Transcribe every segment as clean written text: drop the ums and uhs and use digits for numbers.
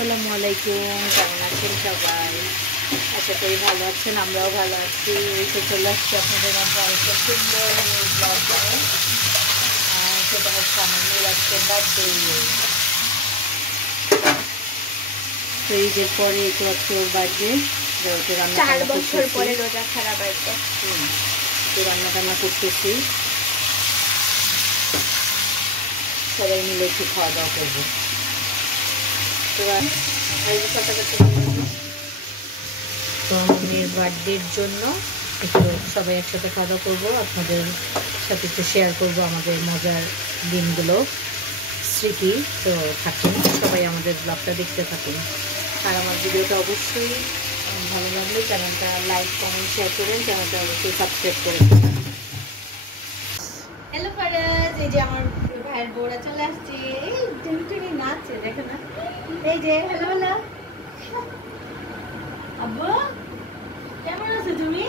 আসসালামু আলাইকুম, কেমন আছেন সবাই? আশা করি ভালো আছেন, আমরাও ভালো আছি। এসে চলে আসছি আপনাদের মধ্যে একটা সুন্দর ব্লগ নিয়ে। সেটা হচ্ছে আমার মেয়ের আজকে বার্থডে। তো ঈদের পরে তো আজকে ওর বার্থডে, ওকে রান্না 4 বছর পরে রোজা ছাড়া বার্থডে। তো রান্না টান্না করতেছি, সবাই মিলে একটু খাওয়া দাওয়া করবো। তো আমার মেয়ের বার্থডের জন্য একটু সবাই একসাথে খাওয়া দাওয়া করবো, আপনাদের সাথে একটু শেয়ার করবো আমাদের মজার দিনগুলো, স্মৃতি। তো থাকুন সবাই, আমাদের ব্লগটা দেখতে থাকুন। আর আমার ভিডিওটা অবশ্যই ভালো লাগলে চ্যানেলটা লাইক কমেন্ট শেয়ার করবেন, চ্যানেলটা অবশ্যই সাবস্ক্রাইব করে দেবেন। হ্যালো ফারাজ, এই যে আমার ভাইয়ের বউরা চলে আসছে। এই টেনটেনি নাচছে, দেখো না। এই যে হ্যালো হ্যালো আব্বু, কেমন আছো তুমি?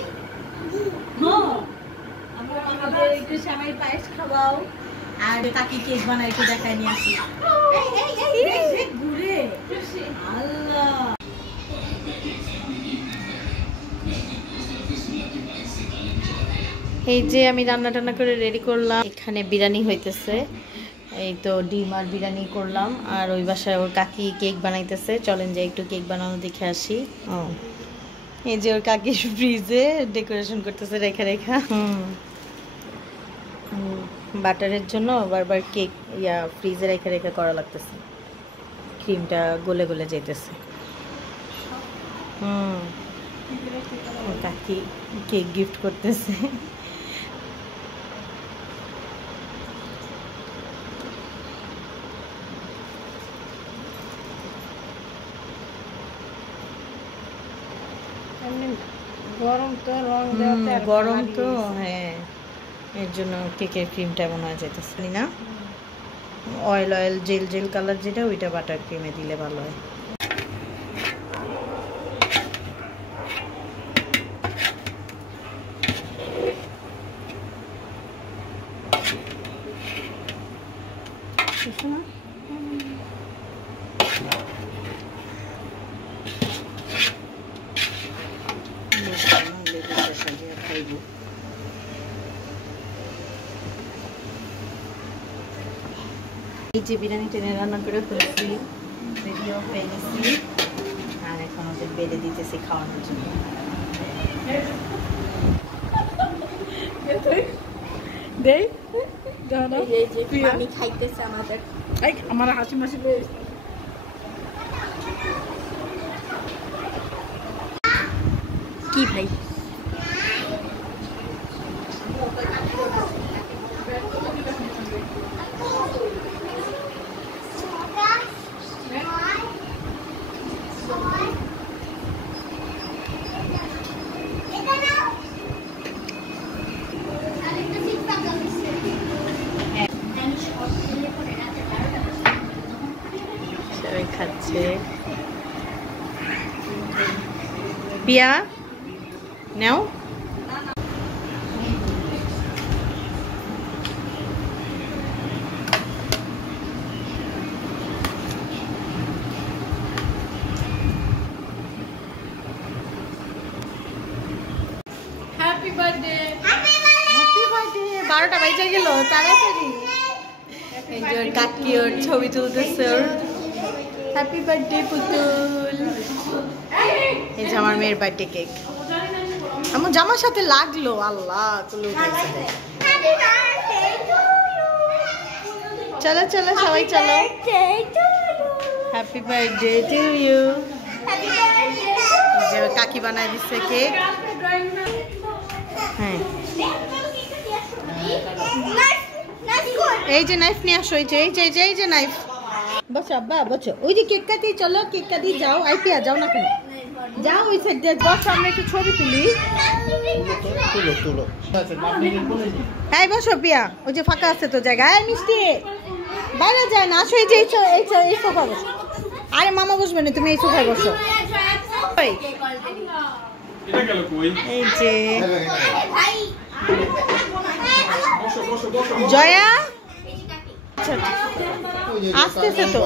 আমাদের একটু সেমাই পায়েস খাওয়াও, আর কাকি কেক বানাই একটু দেখাই নিয়ে আসি। এই ঘুরে আল্লাহ। এই যে আমি রান্না টান্না করে রেডি করলাম, এখানে বিরিয়ানি হইতেছে। এই তো ডিম আর বিরিয়ানি করলাম, আর ওই বাসায় ওর কাকি কেক বানাইতেছে। চলেন যে একটু কেক বানানো দেখে আসি। এই যে ওর কাকি ফ্রিজে ডেকোরেশন করতেছে রেখা রেখা। বাটারের জন্য বারবার কেক ফ্রিজে রেখে রেখে করা লাগতেছে, ক্রিমটা গলে গলে যেতেছে। কাকি কেক গিফট করতেছে। গরম তো হ্যাঁ, এর জন্য কেকের ক্রিমটা মনে হয় যেতেছে না। Oil oil gel gel colour যেটা, ওইটা বাটার ক্রিমে দিলে ভালো হয়। এই যে বিরিয়ানি টেনে রান্না করে ফেলেছি, রেডিও হয়ে গেছি, আর এখন ওদের বেড়ে দিতেছি খাওয়ানোর জন্য। আমি খাইতেছে আমাদের, আমার হাসি মাসি কি ভাই? সবাই খাচ্ছে। পিয়া নাও। Happy birthday. Happy birthday. 12টা বাজে গেল, তাড়াতাড়ি। এই যে ওর কাকি ওর ছবি তুলতেছে ওর। হ্যাপি বার্থডে পুতুল। এই যে আমার মেয়ের বার্থডে কেক। আমার জামার সাথে লাগলো, আল্লাহ তুলে উঠাইছে। চলো চলো সবাই চলো। Happy birthday to you. যে কাকি বানাই দিচ্ছে কেক। হ্যাঁ, এই যে নাইফ নিয়ে আসো। এই যে এই যে এই যে নাইফ। বসো আব্বা বসো। ওই যে কেক কাটি, চলো কেক কাটি যাও। আইপিয়া যাও না কেন, যাও ওই সাইড দিয়ে বসো, আমরা একটু ছবি তুলি। হ্যাঁ বসো পিয়া, ওই যে ফাঁকা আছে তো জায়গা। এই মিষ্টি বাইরে যায় না, আসো। এই যে এই সোফা বসো। আরে মামা বসবে না, তুমি এই সোফায় বসো। এই যে জয়া আসতেছে তো।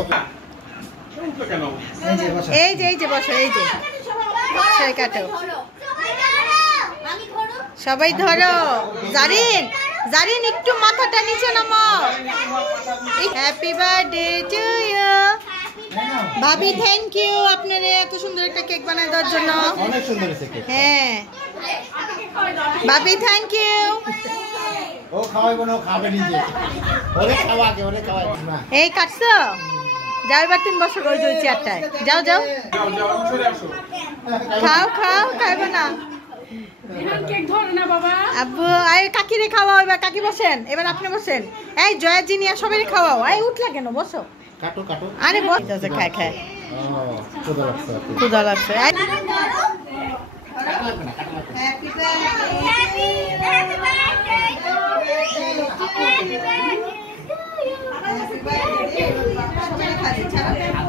এই যে বসো, এই যে সেই কাটো, সবাই ধরো। জারিন, জারিন একটু মাথাটা নিচে নামাও। Happy birthday to you. ভাবি থ্যাংক ইউ আপনারে এত সুন্দর একটা কেক বানায় দেওয়ার জন্য। অনেক সুন্দর হয়েছে কেক। হ্যাঁ ভাবি থ্যাংক ইউ। ও খাওয়াইবো না, ও খাবে নিজে। ওরে খাওয়াকে, ওরে খাওয়াই না। এই কাটছো, যাও এবার তুমি বসো ওই যে চেয়ারটায়। যাও যাও খাও খাও, খাইবে না এখন কেক ধরে না বাবা। আব্বু। আয় কাকিরে খাওয়াও এবার, কাকি বসেন, এবার আপনি বসেন। এই জয়া জিনিয়া সবাই খাওয়াও। এই উঠলা কেন, বসো। কাটো কাটো। আরে বস, খায় খায়, ও ক্ষুধা লাগছে। ক্ষুধা লাগছে। কাটা লাগবে না, কাটা লাগবে না। হাত দিয়ে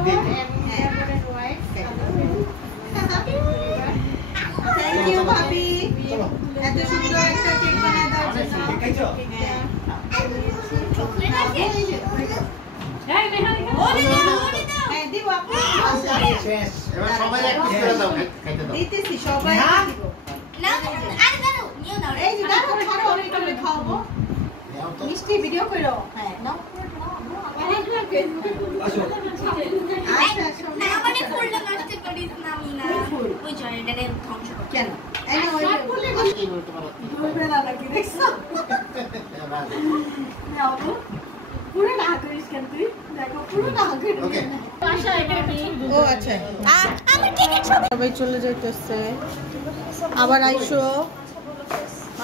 দে। থ্যাংক ইউ ভাবি, চলো। এত সুন্দর একটা কেক বানায় দেওয়ার অনেক জন্য। সুন্দর। খাইছো? এই মেহারি হ্যাঁ দিব আপু, শেষ। এবার সবাই এক পিস করে দাও, খাইতে দাও। দিতেছি সবাই দিব। এই যে দেখো খাও, আমি করে খাওয়াবো। দাও তো। মিষ্টি ভিডিও করো। হ্যাঁ নাও। আসো। আচ্ছা শোনো। কেন? এই না ওই ধরবে না নাকি দেখছো? নাও তো। পুরো না করিস কেন তুই? দেখো পুরো না করিস। ওকে। ও আচ্ছা, সবাই চলে যাইতেছে, আবার আইসো।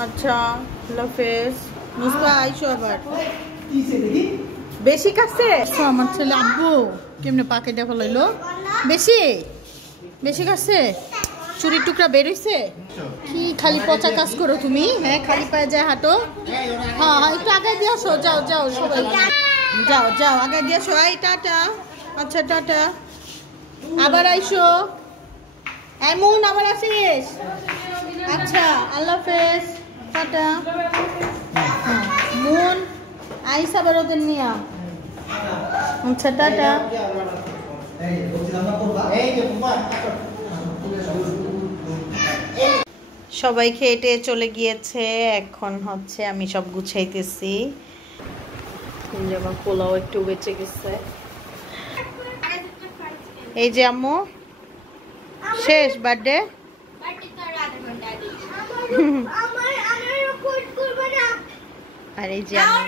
আচ্ছা লাফেজ মুস্কা, আইসো আবার। বেশি কাছে আমার ছেলে। আব্বু কেমনে পাকেটে ফেলাইলো? বেশি বেশি কাছে, চুরির টুকরা বেরোইছে কি? খালি পচা কাজ করো তুমি। হ্যাঁ খালি পায়ে যায় হাঁটো। হ্যাঁ হ্যাঁ একটু আগে দিয়ে আসো, যাও যাও সবাই যাও যাও আগে দিয়ে আসো। এই টাটা। আচ্ছা টাটা, আবার আইসো। এমন আবার আসিস। আচ্ছা আল্লাহ হাফেজ, টাটা। হ্যাঁ মন আইস আবার ওদের নিয়ে। আচ্ছা টাটা। এই যে বুবা, আসো। সবাই খেটে চলে গিয়েছে, এখন হচ্ছে আমি সব গুছাইতেছি। যেমন পোলাও একটু বেঁচে গেছে। এই যে আম্মু শেষ বার্থডে। আর এই যে আম্মু।